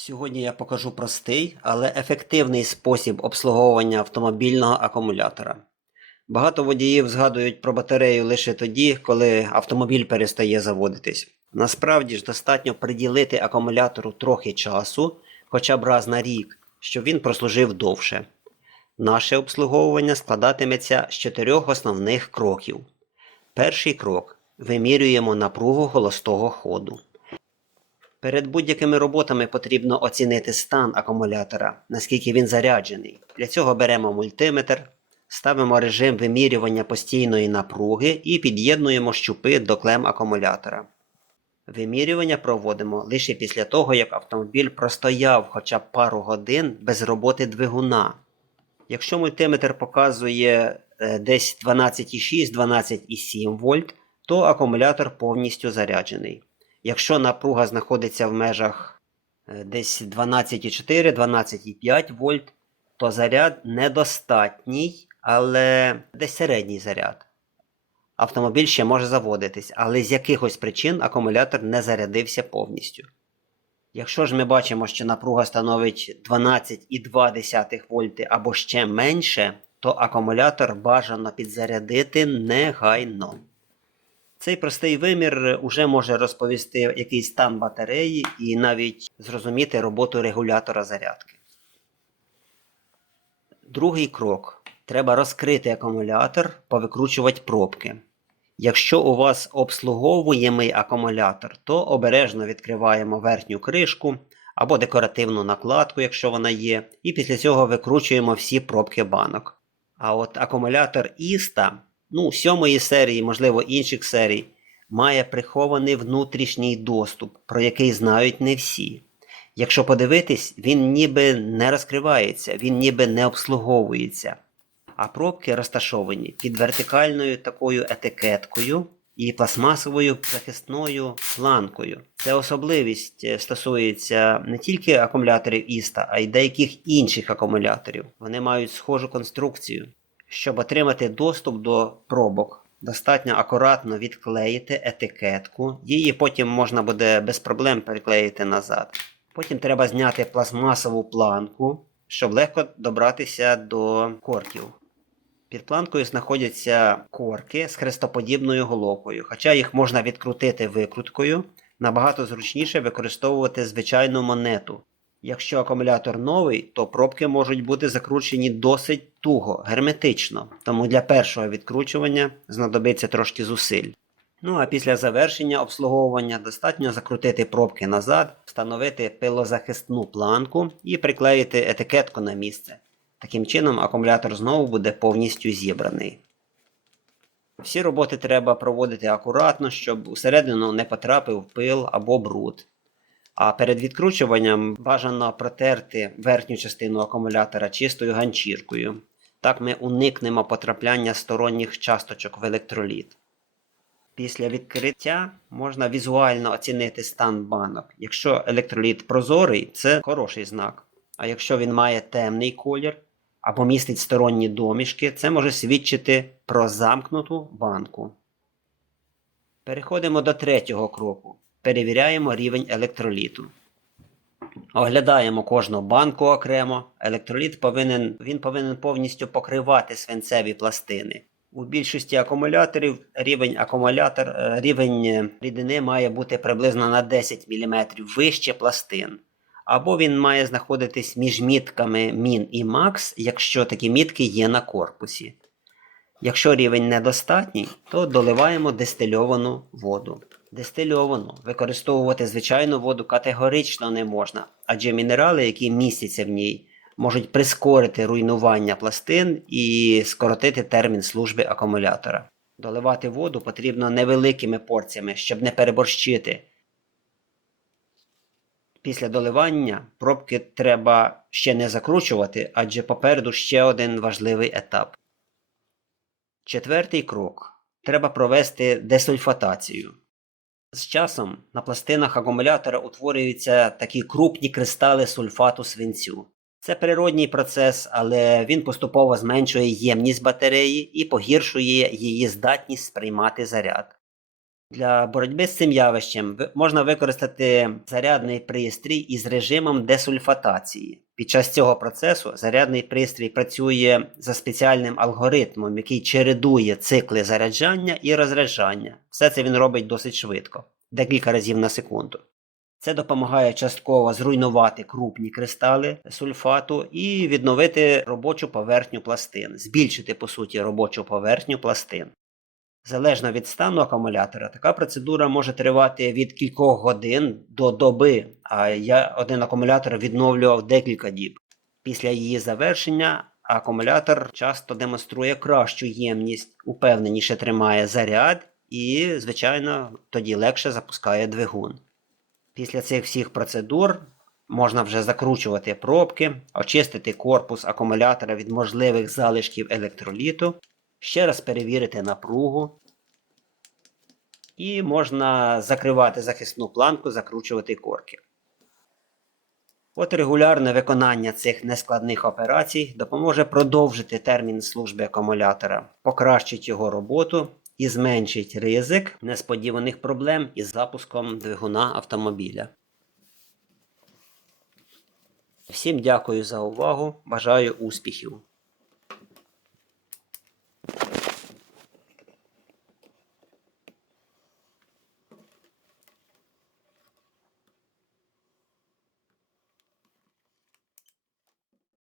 Сьогодні я покажу простий, але ефективний спосіб обслуговування автомобільного акумулятора. Багато водіїв згадують про батарею лише тоді, коли автомобіль перестає заводитись. Насправді ж достатньо приділити акумулятору трохи часу, хоча б раз на рік, щоб він прослужив довше. Наше обслуговування складатиметься з 4 основних кроків. Перший крок – вимірюємо напругу холостого ходу. Перед будь-якими роботами потрібно оцінити стан акумулятора, наскільки він заряджений. Для цього беремо мультиметр, ставимо режим вимірювання постійної напруги і під'єднуємо щупи до клем акумулятора. Вимірювання проводимо лише після того, як автомобіль простояв хоча б пару годин без роботи двигуна. Якщо мультиметр показує десь 12,6-12,7 вольт, то акумулятор повністю заряджений. Якщо напруга знаходиться в межах десь 12,4-12,5 вольт, то заряд недостатній, але десь середній заряд. Автомобіль ще може заводитись, але з якихось причин акумулятор не зарядився повністю. Якщо ж ми бачимо, що напруга становить 12,2 вольти або ще менше, то акумулятор бажано підзарядити негайно. Цей простий вимір уже може розповісти, який стан батареї і навіть зрозуміти роботу регулятора зарядки. Другий крок. Треба розкрити акумулятор, повикручувати пробки. Якщо у вас обслуговуємий акумулятор, то обережно відкриваємо верхню кришку або декоративну накладку, якщо вона є, і після цього викручуємо всі пробки банок. А от акумулятор ISTA, 7-ї серії, можливо інших серій, має прихований внутрішній доступ, про який знають не всі. Якщо подивитись, він ніби не розкривається, він ніби не обслуговується. А пробки розташовані під вертикальною такою етикеткою і пластмасовою захисною планкою. Це особливість стосується не тільки акумуляторів ISTA, а й деяких інших акумуляторів. Вони мають схожу конструкцію. Щоб отримати доступ до пробок, достатньо акуратно відклеїти етикетку. Її потім можна буде без проблем переклеїти назад. Потім треба зняти пластмасову планку, щоб легко добратися до корків. Під планкою знаходяться корки з хрестоподібною головкою. Хоча їх можна відкрутити викруткою, набагато зручніше використовувати звичайну монету. Якщо акумулятор новий, то пробки можуть бути закручені досить туго, герметично. Тому для першого відкручування знадобиться трошки зусиль. А після завершення обслуговування достатньо закрутити пробки назад, встановити пилозахисну планку і приклеїти етикетку на місце. Таким чином акумулятор знову буде повністю зібраний. Всі роботи треба проводити акуратно, щоб усередину не потрапив пил або бруд. А перед відкручуванням бажано протерти верхню частину акумулятора чистою ганчіркою. Так ми уникнемо потрапляння сторонніх часточок в електроліт. Після відкриття можна візуально оцінити стан банок. Якщо електроліт прозорий, це хороший знак. А якщо він має темний колір або містить сторонні домішки, це може свідчити про замкнуту банку. Переходимо до третього кроку. Перевіряємо рівень електроліту. Оглядаємо кожну банку окремо. Електроліт повинен повністю покривати свинцеві пластини. У більшості акумуляторів рівень рідини має бути приблизно на 10 мм вище пластин. Або він має знаходитись між мітками Min і Max, якщо такі мітки є на корпусі. Якщо рівень недостатній, то доливаємо дистильовану воду. Дистильовану використовувати звичайну воду категорично не можна, адже мінерали, які містяться в ній, можуть прискорити руйнування пластин і скоротити термін служби акумулятора. Доливати воду потрібно невеликими порціями, щоб не переборщити. Після доливання пробки треба ще не закручувати, адже попереду ще один важливий етап. Четвертий крок. Треба провести десульфатацію. З часом на пластинах акумулятора утворюються такі крупні кристали сульфату свинцю. Це природній процес, але він поступово зменшує ємність батареї і погіршує її здатність сприймати заряд. Для боротьби з цим явищем можна використати зарядний пристрій із режимом десульфатації. Під час цього процесу зарядний пристрій працює за спеціальним алгоритмом, який чередує цикли заряджання і розряджання. Все це він робить досить швидко, декілька разів на секунду. Це допомагає частково зруйнувати крупні кристали сульфату і відновити робочу поверхню пластин, збільшити, по суті, робочу поверхню пластин. Залежно від стану акумулятора, така процедура може тривати від кількох годин до доби, а я один акумулятор відновлював декілька діб. Після її завершення акумулятор часто демонструє кращу ємність, упевненіше тримає заряд і, звичайно, тоді легше запускає двигун. Після цих всіх процедур можна вже закручувати пробки, очистити корпус акумулятора від можливих залишків електроліту, ще раз перевірити напругу і можна закривати захисну планку, закручувати корки. От регулярне виконання цих нескладних операцій допоможе продовжити термін служби акумулятора, покращить його роботу і зменшить ризик несподіваних проблем із запуском двигуна автомобіля. Всім дякую за увагу, бажаю успіхів!